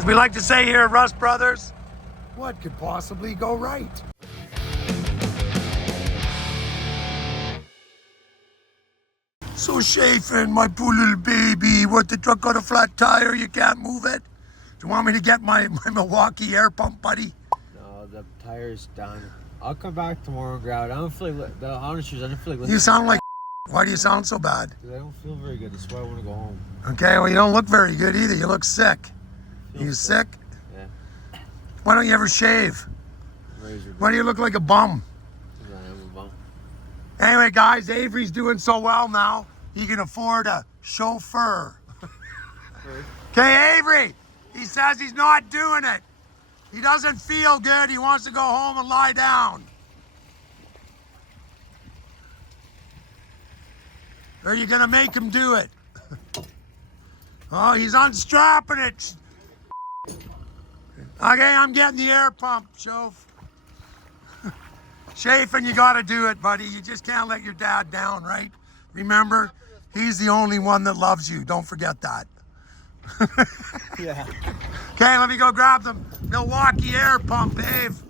As we like to say here at Rust Brothers, what could possibly go right? So Shafin, my poor little baby, what, the truck got a flat tire, you can't move it? Do you want me to get my Milwaukee air pump, buddy? No, the tire's done. I'll come back tomorrow and grab it. I don't feel like, the honest truth, I don't feel like You sound like why do you sound so bad? because I don't feel very good. That's why I want to go home. Okay, well, you don't look very good either. You look sick. You sick? Yeah. Why don't you ever shave? Razor. Why do you look like a bum? I am a bum. Anyway, guys, Avery's doing so well now, he can afford a chauffeur. Okay, Avery, he says he's not doing it. He doesn't feel good. He wants to go home and lie down. Or are you going to make him do it? Oh, he's unstrapping it. Okay, I'm getting the air pump, Shaf. Shafin, you got to do it, buddy. You just can't let your dad down, right? Remember, he's the only one that loves you. Don't forget that. Yeah. Okay, let me go grab the Milwaukee air pump, Dave.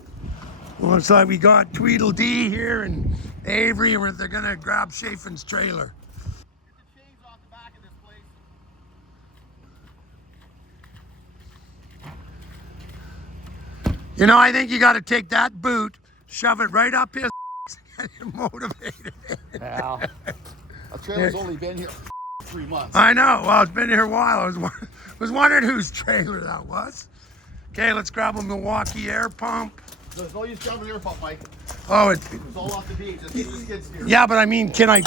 Looks like we got Tweedledee here and Avery, and they're gonna grab Shafin's trailer. Get the chains off the back of this place. You know, I think you got to take that boot, shove it right up his and get him motivated. Well, a trailer's only been here 3 months. I know. Well, it's been here a while. I was wondering whose trailer that was. Okay, let's grab a Milwaukee air pump. There's no use grabbing the air pump, Mike. Oh, It's all off the beach. Just get the skid steer. yeah, but I mean, can I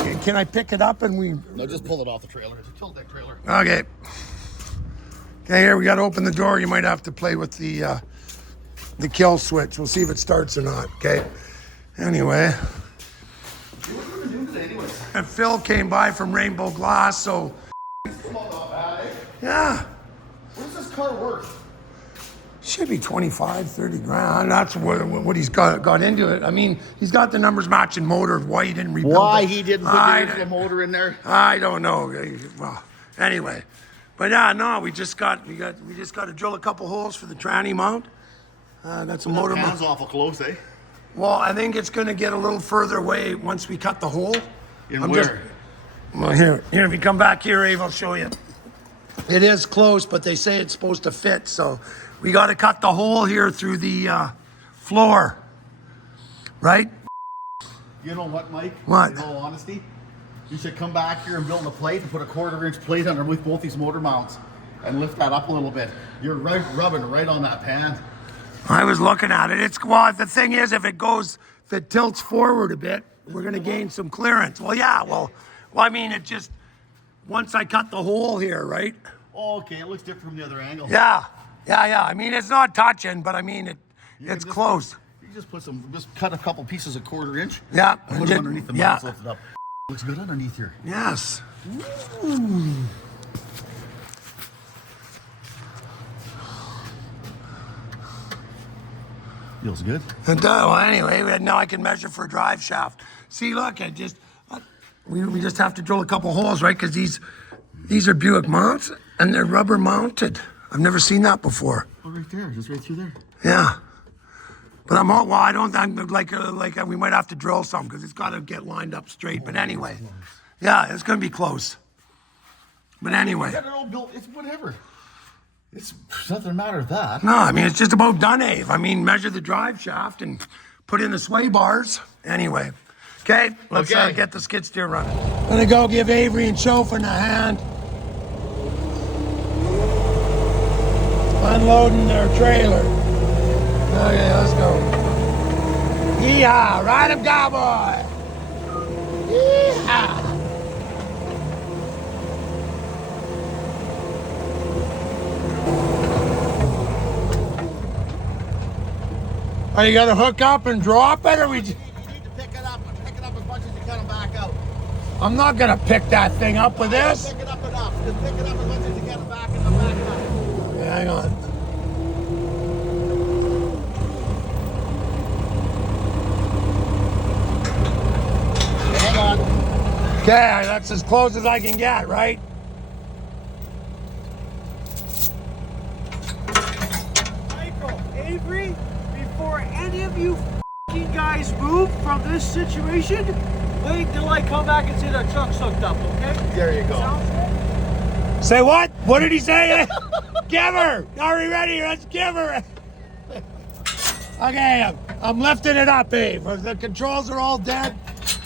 pick it up and we? No, just pull it off the trailer. It's a tilt deck trailer. Okay. Okay, here we got to open the door. You might have to play with the kill switch. We'll see if it starts or not. Okay. Anyway. What are we doing today, anyways? And Phil came by from Rainbow Glass, so It's not bad, eh? yeah, What is this car worth? should be 25, 30 grand. That's what he's got into it. I mean, he's got the numbers matching motor. Why he didn't rebuild Why it. he didn't put the original motor in there? I don't know. Well, anyway, but yeah, no, we just got to drill a couple holes for the tranny mount. That's a motor Hands mount. awful close, eh? Well, I think it's going to get a little further away once we cut the hole. In where? Well, here, if you come back here, Ave, I'll show you. It is close, but they say it's supposed to fit, so we got to cut the hole here through the floor, right? You know what, Mike? What? In all honesty, you should come back here and build a plate and put a 1/4-inch plate underneath both these motor mounts and lift that up a little bit. You're rubbing right on that pan. I was looking at it. Well, the thing is, if it tilts forward a bit, we're going to gain some clearance. Well, yeah, well, I mean, it just, once I cut the hole here, right? Oh, okay, it looks different from the other angle. Yeah. I mean, it's not touching, but I mean, it's close. You just cut a couple pieces of 1/4-inch. Yeah. And put them underneath the mounts, lift it up. Looks good underneath here. Yes. Ooh. Feels good. Well, anyway, now I can measure for a drive shaft. See, look, we just have to drill a couple holes, right? Because these are Buick mounts and they're rubber mounted. I've never seen that before. Oh, right there, just right through there. Yeah. But I'm we might have to drill some because it's got to get lined up straight. But anyway, yeah, it's going to be close. But anyway. Yeah, they're all built, it's whatever. It doesn't matter that. No, I mean, it's just about done, Ave. I mean, measure the drive shaft and put in the sway bars. Anyway. Okay, let's get the skid steer running. I'm going to go give Avery and Shafin a hand. Unloading their trailer. Okay, let's go. Yeehaw, ride him, cowboy. Yeehaw. Are you gonna hook up and drop it, or we? You need to pick it up and pick it up as much as you can and back out. I'm not gonna pick that thing up with this. Pick it up enough. Just pick it up as much as you can and back it up. Yeah, hang on. Hang on. Okay, that's as close as I can get, right? Avery, before any of you f***ing guys move from this situation, wait till I come back and see that truck's hooked up, okay? There you go. Sounds good? Say what? What did he say? Give her! Are we ready? Let's give her! Okay, I'm lifting it up, Abe. The controls are all dead.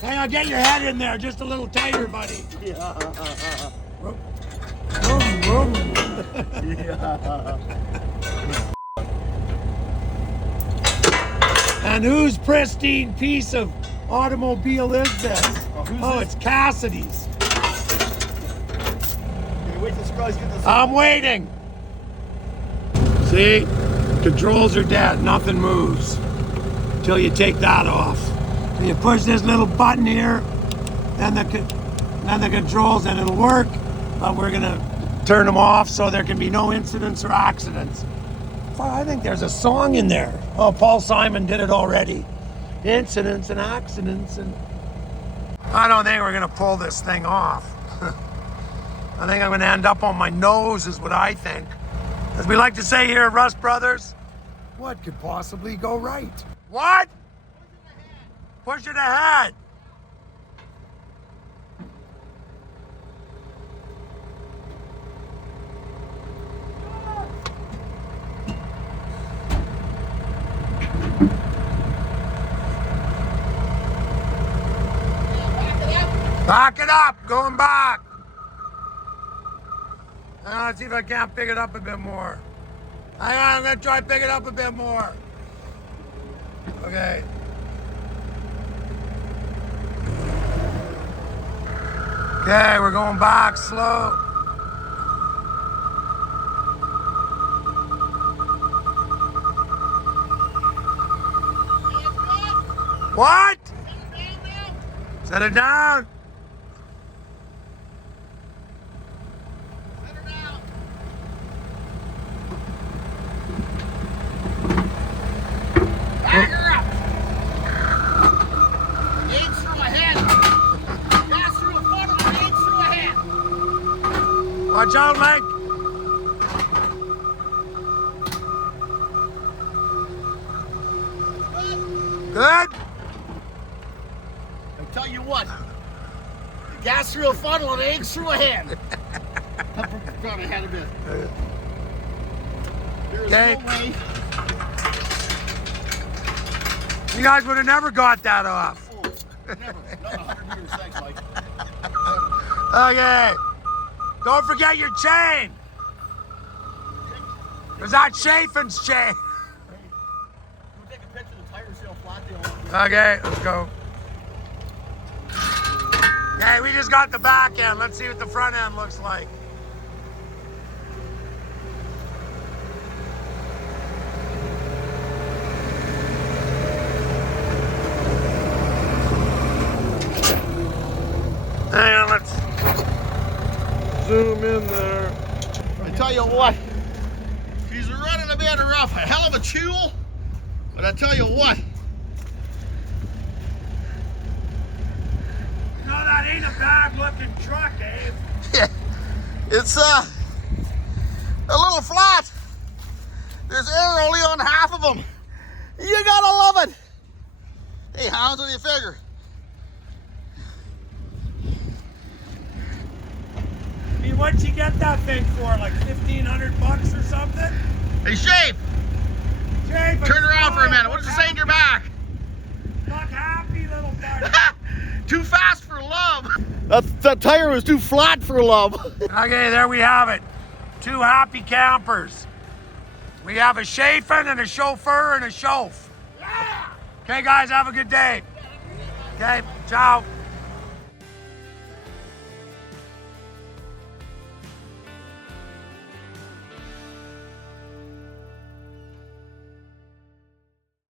Hang on, get your head in there just a little tighter, buddy. Vroom, vroom. And whose pristine piece of automobile is this? Oh, it's Cassidy's. Wait till Sprouts get this. I'm waiting. See? Controls are dead. Nothing moves until you take that off. You push this little button here, then the controls, and it'll work. But we're gonna turn them off so there can be no incidents or accidents. I think there's a song in there. Oh, Paul Simon did it already. Incidents and accidents, and I don't think we're gonna pull this thing off. I think I'm gonna end up on my nose, is what I think. As we like to say here at Rust Brothers, what could possibly go right? What? Push it ahead. Back it up, going back. Let's see if I can't pick it up a bit more. Hang on, I'm gonna try to pick it up a bit more. Okay. Okay, we're going back slow. What? Set it down. Back her up! Aim through my head! Gas through the front of it, aim through my head! Watch out, Mike. Good? I tell you what, gas through a funnel and eggs through a hand. Up from the front, I had a bit. There's Okay. no way. You guys would have never got that off. Oh, never. Not 100 meters. Thanks, Mike. Okay. Don't forget your chain. There's that Shafin's chain. We'll take a picture of the tires, see how flat they are. Okay, let's go. Okay, we just got the back end. Let's see what the front end looks like. Hang on, let's zoom in there. I tell you what, he's running a bit rough. A hell of a tool, but I tell you what. No, that ain't a bad looking truck, Abe. Yeah, it's a little flat. There's air only on half of them. You gotta love it. Hey, Hans, what do you figure? I mean, what'd you get that thing for? Like $1,500 or something? Hey, Shape, Jay, turn around for a minute. What does it say in your back? Look happy, little buddy. Too fast for love. That tire was too flat for love. Okay, there we have it. Two happy campers. We have a Shafin and a chauffeur and a chauf. Okay, guys, have a good day. Okay, ciao.